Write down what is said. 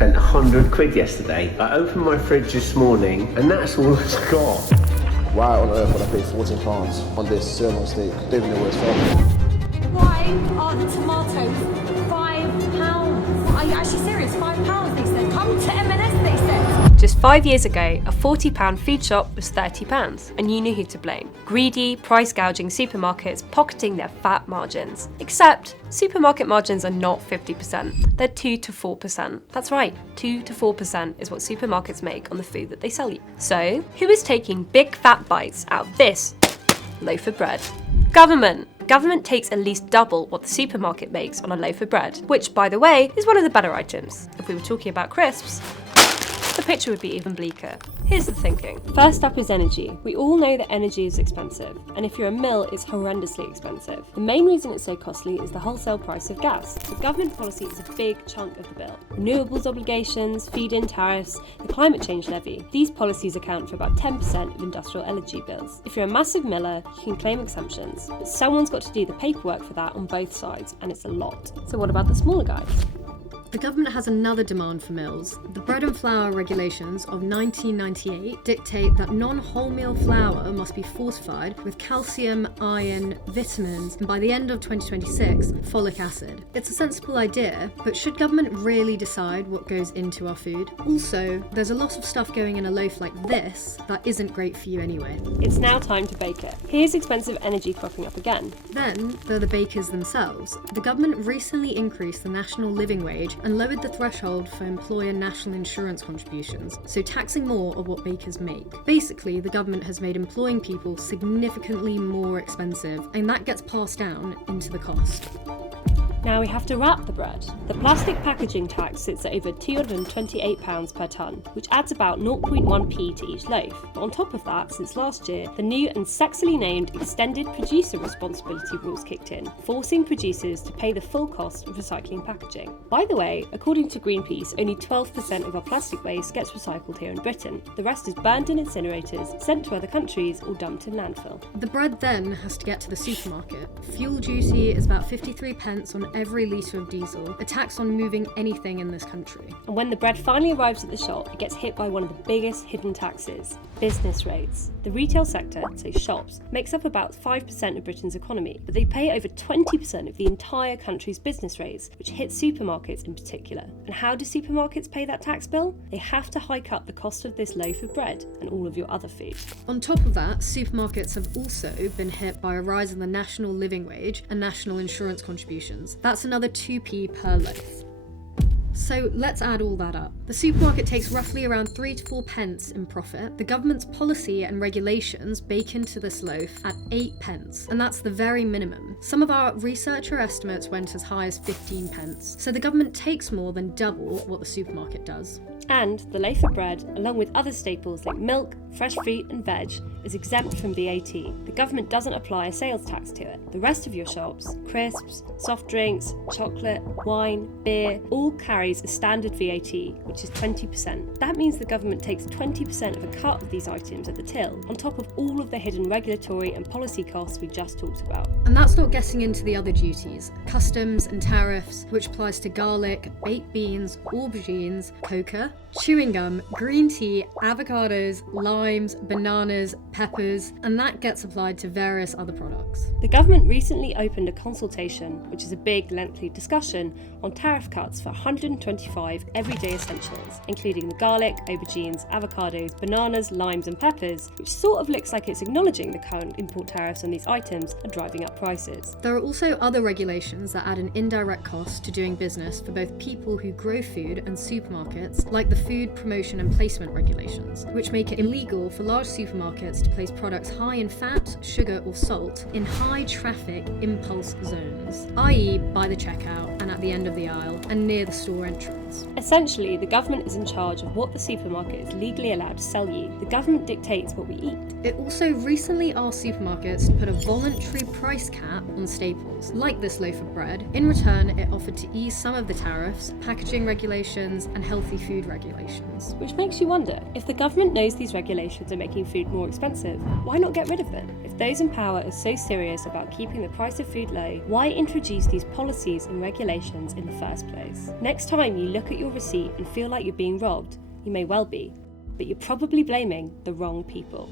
spent 100 quid yesterday. I opened my fridge this morning and that's all it's got. Why on earth would I pay £14 on this sirloin steak? Don't even know where it's from. Why are the tomatoes £5? Are you actually serious? £5 they said. Come to M&S they said. Just 5 years ago, a £40 food shop was £30, and you knew who to blame. Greedy, price-gouging supermarkets pocketing their fat margins. Except, supermarket margins are not 50%, they're 2 to 4%. That's right, 2 to 4% is what supermarkets make on the food that they sell you. So, who is taking big fat bites out of this loaf of bread? Government. Government takes at least double what the supermarket makes on a loaf of bread, which, by the way, is one of the better items. If we were talking about crisps, the picture would be even bleaker. Here's the thinking. First up is energy. We all know that energy is expensive, and if you're a mill, it's horrendously expensive. The main reason it's so costly is the wholesale price of gas. The government policy is a big chunk of the bill. Renewables obligations, feed-in tariffs, the climate change levy. These policies account for about 10% of industrial energy bills. If you're a massive miller, you can claim exemptions, but someone's got to do the paperwork for that on both sides, and it's a lot. So what about the smaller guys? The government has another demand for mills. The bread and flour regulations of 1998 dictate that non-wholemeal flour must be fortified with calcium, iron, vitamins, and by the end of 2026, folic acid. It's a sensible idea, but should government really decide what goes into our food? Also, there's a lot of stuff going in a loaf like this that isn't great for you anyway. It's now time to bake it. Here's expensive energy cropping up again. Then, there are the bakers themselves. The government recently increased the national living wage and lowered the threshold for employer national insurance contributions, so taxing more of what bakers make. Basically, the government has made employing people significantly more expensive, and that gets passed down into the cost. Now we have to wrap the bread. The plastic packaging tax sits at over £228 per tonne, which adds about 0.1p to each loaf. But on top of that, since last year, the new and sexily named Extended Producer Responsibility rules kicked in, forcing producers to pay the full cost of recycling packaging. By the way, according to Greenpeace, only 12% of our plastic waste gets recycled here in Britain. The rest is burned in incinerators, sent to other countries, or dumped in landfill. The bread then has to get to the supermarket. Fuel duty is about 53p on every litre of diesel, a tax on moving anything in this country. And when the bread finally arrives at the shop, it gets hit by one of the biggest hidden taxes: business rates. The retail sector, so shops, makes up about 5% of Britain's economy, but they pay over 20% of the entire country's business rates, which hits supermarkets in particular. And how do supermarkets pay that tax bill? They have to hike up the cost of this loaf of bread and all of your other food. On top of that, supermarkets have also been hit by a rise in the national living wage and national insurance contributions. That's another 2p per loaf. So let's add all that up. The supermarket takes roughly around 3 to 4 pence in profit. The government's policy and regulations bake into this loaf at 8 pence, and that's the very minimum. Some of our researcher estimates went as high as 15 pence. So the government takes more than double what the supermarket does. And the loaf of bread, along with other staples like milk, fresh fruit and veg, is exempt from VAT. The government doesn't apply a sales tax to it. The rest of your shops, crisps, soft drinks, chocolate, wine, beer, all carries a standard VAT, which is 20%. That means the government takes 20% of a cut of these items at the till, on top of all of the hidden regulatory and policy costs we just talked about. And that's not getting into the other duties, customs and tariffs, which applies to garlic, baked beans, aubergines, coca, chewing gum, green tea, avocados, limes, bananas, peppers, and that gets applied to various other products. The government recently opened a consultation, which is a big, lengthy discussion, on tariff cuts for 125 everyday essentials, including the garlic, aubergines, avocados, bananas, limes and peppers, which sort of looks like it's acknowledging the current import tariffs on these items are driving up prices. There are also other regulations that add an indirect cost to doing business for both people who grow food and supermarkets, like the Food Promotion and Placement Regulations, which make it illegal for large supermarkets to place products high in fat, sugar or salt in high traffic impulse zones, i.e. by the checkout and at the end of the aisle and near the store entrance. Essentially, the government is in charge of what the supermarket is legally allowed to sell you. The government dictates what we eat. It also recently asked supermarkets to put a voluntary price cap on staples, like this loaf of bread. In return, it offered to ease some of the tariffs, packaging regulations, and healthy food regulations. Which makes you wonder, if the government knows these regulations are making food more expensive, expensive. Why not get rid of them? If those in power are so serious about keeping the price of food low, why introduce these policies and regulations in the first place? Next time you look at your receipt and feel like you're being robbed, you may well be, but you're probably blaming the wrong people.